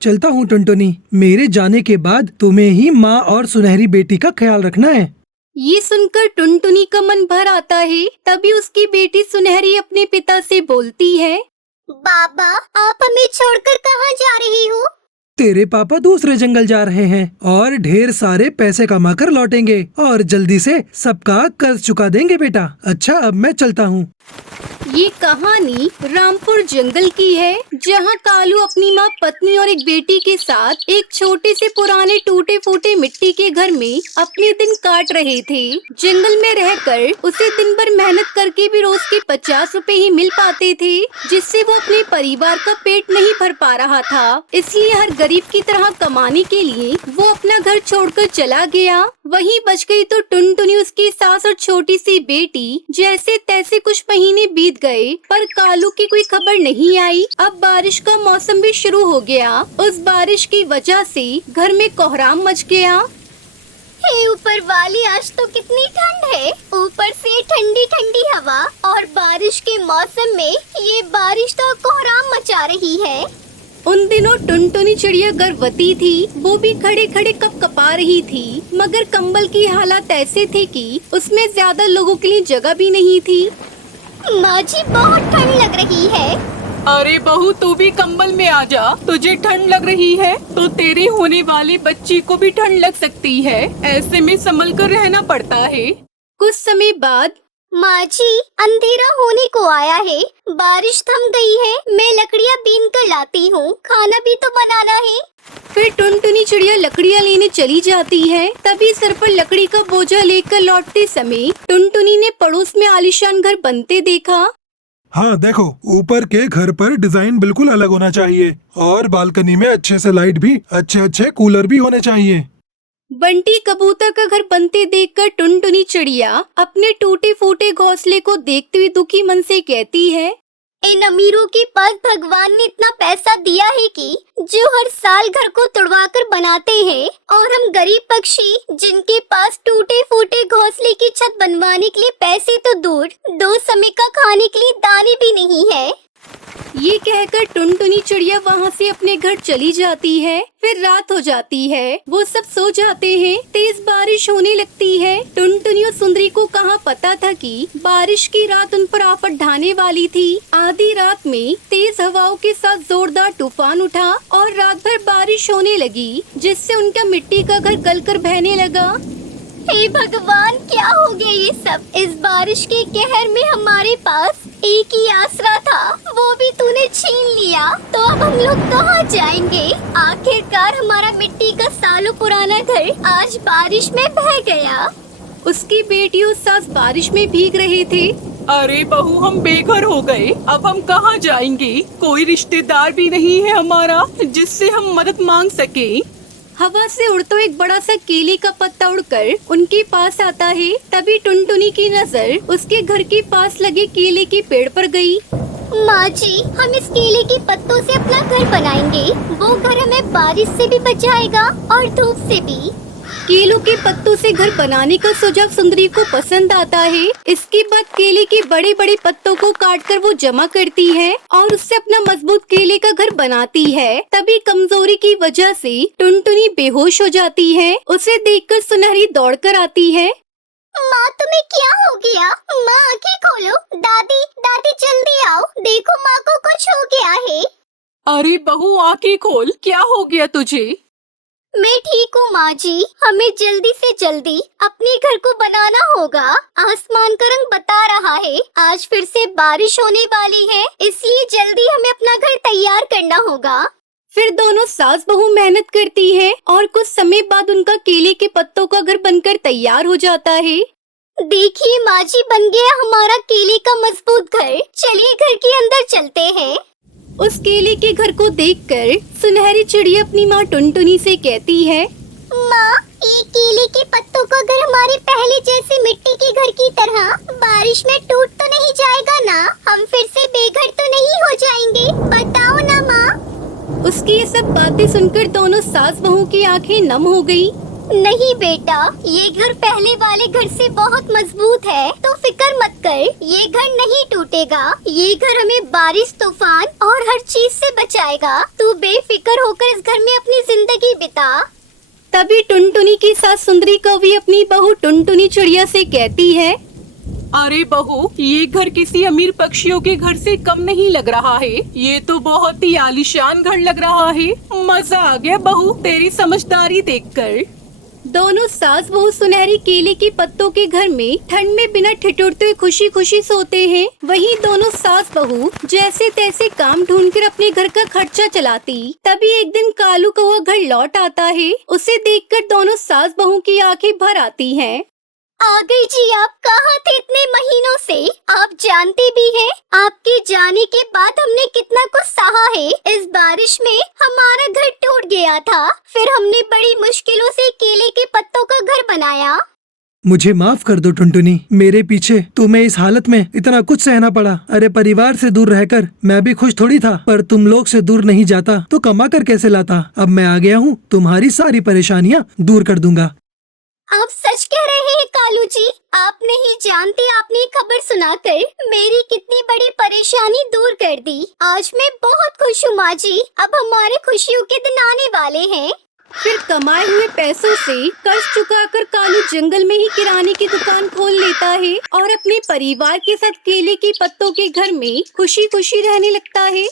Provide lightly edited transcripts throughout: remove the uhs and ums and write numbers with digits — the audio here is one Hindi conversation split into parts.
चलता हूँ टुनटुनी। मेरे जाने के बाद तुम्हें ही माँ और सुनहरी बेटी का ख्याल रखना है। ये सुनकर टुनटुनी का मन भर आता है। तभी उसकी बेटी सुनहरी अपने पिता से बोलती है, बाबा, आप हमें छोड़कर कहाँ जा रही हो? तेरे पापा दूसरे जंगल जा रहे हैं और ढेर सारे पैसे कमा कर लौटेंगे और जल्दी से सबका कर्ज चुका देंगे बेटा। अच्छा, अब मैं चलता हूँ। ये कहानी रामपुर जंगल की है, जहाँ कालू अपनी माँ, पत्नी और एक बेटी के साथ एक छोटे से पुराने टूटे फूटे मिट्टी के घर में अपने दिन काट रहे थे। जंगल में रहकर उसे दिन भर मेहनत करके भी रोज के 50 रुपए ही मिल पाते थे, जिससे वो अपने परिवार का पेट नहीं भर पा रहा था। इसलिए हर गरीब की तरह कमाने के लिए वो अपना घर छोड़कर चला गया। वहीं बच गई तो टुनटुनी, उसकी सास और छोटी सी बेटी। जैसे तैसे कुछ महीने बीत गए, पर कालू की कोई खबर नहीं आई। अब बारिश का मौसम भी शुरू हो गया। उस बारिश की वजह से घर में कोहराम मच गया। हे ऊपर वाली, आज तो कितनी ठंड है। ऊपर से ठंडी ठंडी हवा और बारिश के मौसम में ये बारिश तो कोहराम मचा रही है। उन दिनों टुनटुनी चिड़िया गर्भवती थी। वो भी खड़े खड़े कपकपा रही थी, मगर कंबल की हालत ऐसे थे कि उसमें ज्यादा लोगों के लिए जगह भी नहीं थी। माँ जी, बहुत ठंड लग रही है। अरे बहू, तू भी कंबल में आ जा। तुझे ठंड लग रही है तो तेरी होने वाली बच्ची को भी ठंड लग सकती है। ऐसे में संभल कर रहना पड़ता है। कुछ समय बाद, माँ जी, अंधेरा होने को आया है, बारिश थम गई है। मैं लकड़ियाँ बीन कर लाती हूँ, खाना भी तो बनाना है। फिर टुनटुनी चिड़िया लकड़ियाँ लेने चली जाती है। तभी सर पर लकड़ी का बोझा लेकर लौटते समय टुनटुनी ने पड़ोस में आलीशान घर बनते देखा। हाँ देखो, ऊपर के घर पर डिजाइन बिल्कुल अलग होना चाहिए और बालकनी में अच्छे से लाइट भी, अच्छे अच्छे कूलर भी होने चाहिए। बंटी कबूतर का घर बनते देखकर टुनटुनी चिड़िया अपने टूटे फूटे घोंसले को देखते हुए दुखी मन से कहती है, इन अमीरों के पास भगवान ने इतना पैसा दिया है कि जो हर साल घर को तुड़वाकर बनाते हैं, और हम गरीब पक्षी जिनके पास टूटे फूटे घोंसले की छत बनवाने के लिए पैसे तो दूर, 2 समय का खाने के लिए दाने भी नहीं है। ये कहकर टुनटुनी चिड़िया वहाँ से अपने घर चली जाती है। फिर रात हो जाती है। वो सब सो जाते हैं। तेज बारिश होने लगती है। टुनटुनी और सुंदरी को कहाँ पता था कि बारिश की रात उन पर आफत ढाने वाली थी। आधी रात में तेज हवाओं के साथ जोरदार तूफान उठा और रात भर बारिश होने लगी, जिससे उनका मिट्टी का घर गलकर बहने लगा। हे भगवान, क्या हो गया ये सब? इस बारिश के कहर में हमारे पास एक ही आसरा था, वो भी तूने छीन लिया। तो अब हम लोग कहाँ जाएंगे? आखिरकार हमारा मिट्टी का सालों पुराना घर आज बारिश में बह गया। उसकी बेटी और सास बारिश में भीग रहे थे। अरे बहू, हम बेघर हो गए। अब हम कहाँ जाएंगे? कोई रिश्तेदार भी नहीं है हमारा जिससे हम मदद मांग सके। हवा से उड़ता एक बड़ा सा केले का पत्ता उड़कर उनके पास आता है। तभी टुनटुनी की नजर उसके घर के पास लगे केले के पेड़ पर गई। माँ जी, हम इस केले के पत्तों से अपना घर बनाएंगे। वो घर हमें बारिश से भी बचाएगा और धूप से भी। केलों के पत्तों से घर बनाने का सुझाव सुंदरी को पसंद आता है। इसके बाद केले के बड़े बड़े पत्तों को काटकर वो जमा करती है और उससे अपना मजबूत केले का घर बनाती है। तभी कमजोरी की वजह से टुनटुनी बेहोश हो जाती है। उसे देखकर सुनहरी दौड़कर आती है। माँ, तुम्हें क्या हो गया? माँ, आंखें खोलो। दादी, दादी जल्दी आओ, देखो माँ को कुछ हो गया है। अरे बहू, आंखें खोल, क्या हो गया तुझे? मैं ठीक हूँ माँ जी। हमें जल्दी से जल्दी अपने घर को बनाना होगा। आसमान का रंग बता रहा है आज फिर से बारिश होने वाली है, इसलिए जल्दी हमें अपना घर तैयार करना होगा। फिर दोनों सास बहू मेहनत करती है और कुछ समय बाद उनका केले के पत्तों का घर बनकर तैयार हो जाता है। देखिए माँ जी, बन गया हमारा केले का मजबूत घर। चलिए घर के अंदर चलते हैं। उस केले के घर को देखकर सुनहरी चिड़िया अपनी माँ टुनटुनी से कहती है, माँ, ये केले के पत्तों का घर हमारे पहले जैसे मिट्टी के घर की तरह बारिश में टूट तो नहीं जाएगा ना? हम फिर से बेघर तो नहीं हो जाएंगे? बताओ ना माँ। उसकी ये सब बातें सुनकर दोनों सास बहू की आंखें नम हो गई। नहीं बेटा, ये घर पहले वाले घर से बहुत मजबूत है, तो फिक्र मत कर, ये घर नहीं टूटेगा। ये घर हमें बारिश, तूफान और हर चीज से बचाएगा। तू बेफिक्र होकर इस घर में अपनी जिंदगी बिता। तभी टुनटुनी की सास सुंदरी कौवी अपनी बहू टुनटुनी चिड़िया से कहती है, अरे बहू, ये घर किसी अमीर पक्षियों के घर से कम नहीं लग रहा है। ये तो बहुत ही आलीशान घर लग रहा है। मजा आ गया बहू तेरी समझदारी देखकर। दोनों सास बहू सुनहरी केले के पत्तों के घर में ठंड में बिना ठिठुरते हुए खुशी खुशी सोते हैं। वहीं दोनों सास बहू जैसे तैसे काम ढूंढकर अपने घर का खर्चा चलाती। तभी एक दिन कालू कौवा घर लौट आता है। उसे देखकर दोनों सास बहू की आंखें भर आती हैं। आ गई जी, आप कहाँ थे इतने महीनों से? आप जानते भी हैं, आपके जाने के बाद हमने कितना कुछ सहा है। इस बारिश में हमारा घर टूट गया था, फिर हमने बड़ी मुश्किलों से केले के पत्तों का घर बनाया। मुझे माफ कर दो टुनटुनी, मेरे पीछे तुम्हें इस हालत में इतना कुछ सहना पड़ा। अरे परिवार से दूर रहकर मैं भी खुश थोड़ी था, पर तुम लोग से दूर नहीं जाता तो कमा कर कैसे लाता। अब मैं आ गया हूँ, तुम्हारी सारी परेशानियाँ दूर कर दूंगा। आप सच कह रहे हैं कालू जी, आप नहीं जानते आपने खबर सुनाकर मेरी कितनी बड़ी परेशानी दूर कर दी। आज मैं बहुत खुश हूँ माँ जी, अब हमारे खुशियों के दिन आने वाले हैं। फिर कमाए हुए पैसों से कर्ज चुकाकर कालू जंगल में ही किराने की दुकान खोल लेता है और अपने परिवार के साथ केले के पत्तों के घर में खुशी खुशी रहने लगता है।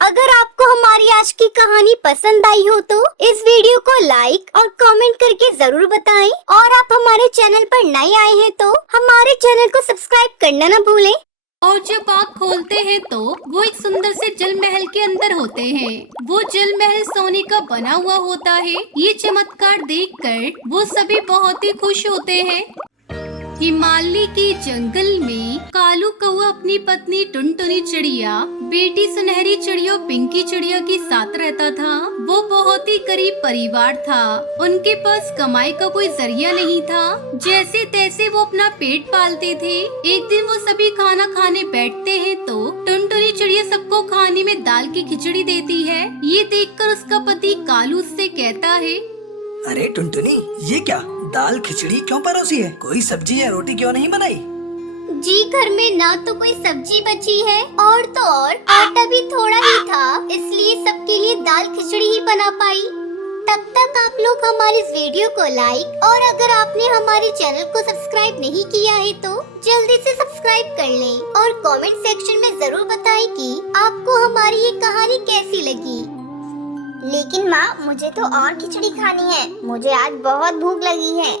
अगर आपको हमारी आज की कहानी पसंद आई हो तो इस वीडियो को लाइक और कमेंट करके जरूर बताएं। और आप हमारे चैनल पर नए आए हैं तो हमारे चैनल को सब्सक्राइब करना न भूलें। और जब आँख खोलते हैं तो वो एक सुंदर से जल महल के अंदर होते हैं। वो जल महल सोने का बना हुआ होता है। ये चमत्कार देखकर वो सभी बहुत ही खुश होते हैं। हिमालय के जंगल में कालू कौवा अपनी पत्नी टुनटुनी चिड़िया, बेटी सुनहरी चिड़िया पिंकी चिड़िया के साथ रहता था। वो बहुत ही गरीब परिवार था। उनके पास कमाई का कोई जरिया नहीं था। जैसे तैसे वो अपना पेट पालते थे। एक दिन वो सभी खाना खाने बैठते हैं तो टुनटुनी चिड़िया सबको खाने में दाल की खिचड़ी देती है। ये देखकर उसका पति कालू उससे कहता है, अरे टुनटुनी, ये क्या दाल खिचड़ी क्यों परोसी है? कोई सब्जी या रोटी क्यों नहीं बनाई? जी घर में ना तो कोई सब्जी बची है और तो और आटा भी थोड़ा ही था, इसलिए सबके लिए दाल खिचड़ी ही बना पाई। तब तक आप लोग हमारे इस वीडियो को लाइक और अगर आपने हमारे चैनल को सब्सक्राइब नहीं किया है तो जल्दी से सब्सक्राइब कर लें और कमेंट सेक्शन में जरूर बताएं कि आपको हमारी ये कहानी कैसी लगी। लेकिन माँ, मुझे तो और खिचड़ी खानी है, मुझे आज बहुत भूख लगी है।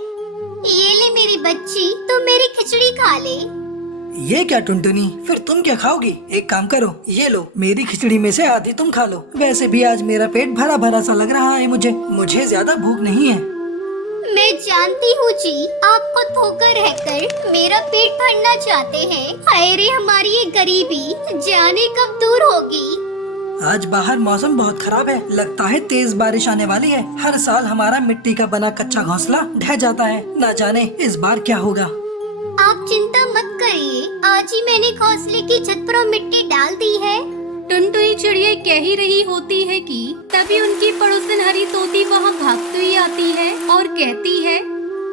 ये ले मेरी बच्ची, तू मेरी खिचड़ी खा ले। ये क्या टुनटुनी, फिर तुम क्या खाओगी? एक काम करो, ये लो, मेरी खिचड़ी में से आधी तुम खा लो। वैसे भी आज मेरा पेट भरा भरा सा लग रहा है। मुझे ज्यादा भूख नहीं है। मैं जानती हूँ जी, आपको धोखा रहकर मेरा पेट भरना चाहते हैं। हाय रे हमारी ये गरीबी, जाने कब दूर होगी। आज बाहर मौसम बहुत खराब है, लगता है तेज बारिश आने वाली है। हर साल हमारा मिट्टी का बना कच्चा घोंसला ढह जाता है, न जाने इस बार क्या होगा। आप चिंता मत करिए, आज ही मैंने घोंसले की छत पर मिट्टी डाल दी है। टुनटुनी चिड़िया कह ही रही होती है कि तभी उनकी पड़ोसन हरी तोती वहाँ भागती हुई आती है और कहती है,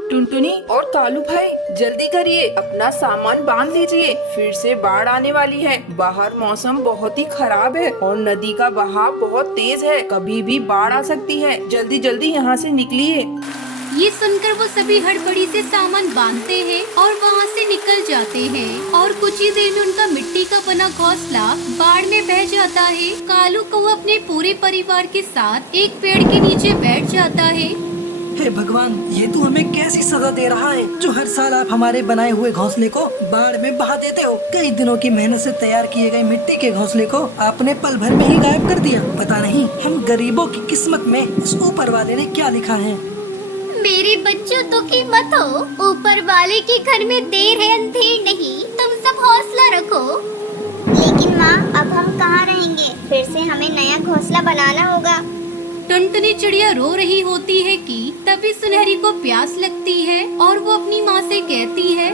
टुनटुनी और कालू भाई, जल्दी करिए, अपना सामान बांध लीजिए, फिर से बाढ़ आने वाली है। बाहर मौसम बहुत ही खराब है और नदी का बहाव बहुत तेज है, कभी भी बाढ़ आ सकती है। जल्दी जल्दी यहाँ से निकलिए। ये सुनकर वो सभी हड़बड़ी से सामान बांधते हैं और वहाँ से निकल जाते हैं। और कुछ ही देर में उनका मिट्टी का बना घोंसला बाढ़ में बह जाता है। कालू कौवा अपने पूरे परिवार के साथ एक पेड़ के नीचे बैठ जाता है। हे भगवान, ये तू हमें कैसी सजा दे रहा है, जो हर साल आप हमारे बनाए हुए घोंसले को बाढ़ में बहा देते हो। कई दिनों की मेहनत से तैयार किए गए मिट्टी के घोंसले को आपने पल भर में ही गायब कर दिया। पता नहीं हम गरीबों की किस्मत में इस ऊपर वाले ने क्या लिखा है। मेरे बच्चों दुखी मत हो, ऊपर वाले के घर में देर है अंधेर नहीं, तुम सब हौसला रखो। लेकिन माँ, अब हम कहाँ रहेंगे? फिर से हमें नया घोंसला बनाना होगा। टुनटुनी चिड़िया रो रही होती है कि तभी सुनहरी को प्यास लगती है और वो अपनी माँ से कहती है,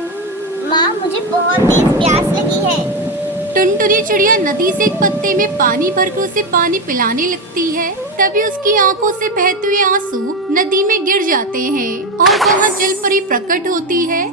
माँ, मुझे बहुत तेज प्यास लगी है। टुनटुनी चिड़िया नदी से एक पत्ते में पानी भरकर उसे पानी पिलाने लगती है। तभी उसकी आंखों से बहते हुए आंसू नदी में गिर जाते हैं और वहाँ जल परी प्रकट होती है।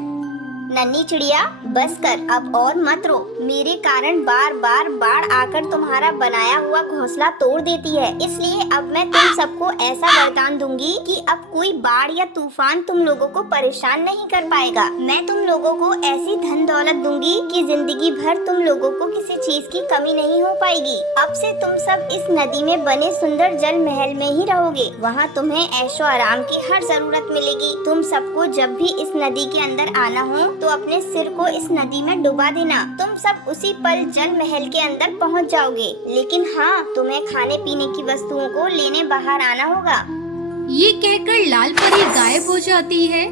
नन्ही चिड़िया बस कर, अब और मत रो। मेरे कारण बार बार बाढ़ आकर तुम्हारा बनाया हुआ घोंसला तोड़ देती है, इसलिए अब मैं तुम सबको ऐसा वरदान दूंगी कि अब कोई बाढ़ या तूफान तुम लोगों को परेशान नहीं कर पाएगा। मैं तुम लोगों को ऐसी धन दौलत दूंगी कि जिंदगी भर तुम लोगों को किसी चीज की कमी नहीं हो पाएगी। अब से तुम सब इस नदी में बने सुंदर जल महल में ही रहोगे। वहाँ तुम्हें ऐशो आराम की हर जरूरत मिलेगी। तुम सबको जब भी इस नदी के अंदर आना हो तो अपने सिर को इस नदी में डुबा देना। तुम सब उसी पल जल महल के अंदर पहुंच जाओगे। लेकिन हाँ, तुम्हें खाने पीने की वस्तुओं को लेने बाहर आना होगा। ये कहकर लाल परी गायब हो जाती है।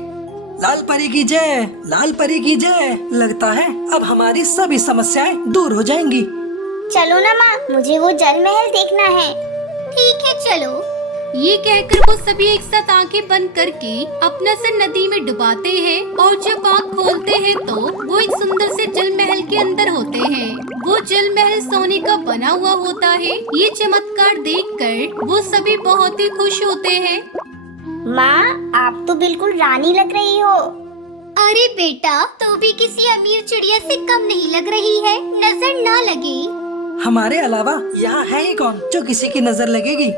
लाल परी की जय, लाल परी की जय। लगता है अब हमारी सभी समस्याएं दूर हो जाएंगी। चलो ना माँ, मुझे वो जल महल देखना है। ठीक है चलो। ये कहकर वो सभी एक साथ आंखें बंद करके अपना सिर नदी में डुबाते हैं और जब आँख खोलते हैं तो वो एक सुंदर से जल महल के अंदर होते हैं। वो जल महल सोने का बना हुआ होता है। ये चमत्कार देखकर वो सभी बहुत ही खुश होते हैं। माँ, आप तो बिल्कुल रानी लग रही हो। अरे बेटा, तू भी किसी अमीर चिड़िया से कम नहीं लग रही है, नजर ना लगे। हमारे अलावा यहाँ है ही कौन जो किसी की नजर लगेगी।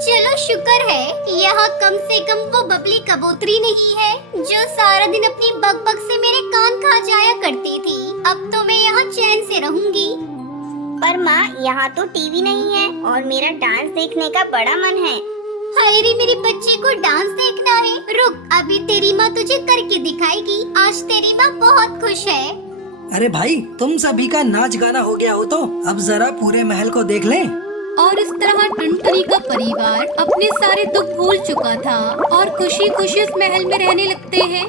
चलो शुक्र है यहाँ कम से कम वो बबली कबूतरी नहीं है जो सारा दिन अपनी बकबक से मेरे कान खा जाया करती थी। अब तो मैं यहाँ चैन से रहूंगी। पर माँ, यहाँ तो टीवी नहीं है और मेरा डांस देखने का बड़ा मन है। हाय रे, मेरे बच्चे को डांस देखना है। रुक, अभी तेरी माँ तुझे करके दिखाएगी। आज तेरी माँ बहुत खुश है। अरे भाई, तुम सभी का नाच गाना हो गया हो तो अब जरा पूरे महल को देख लें। और इस तरह टुनटुनी का परिवार अपने सारे दुख भूल चुका था और खुशी खुशी उस महल में रहने लगते हैं।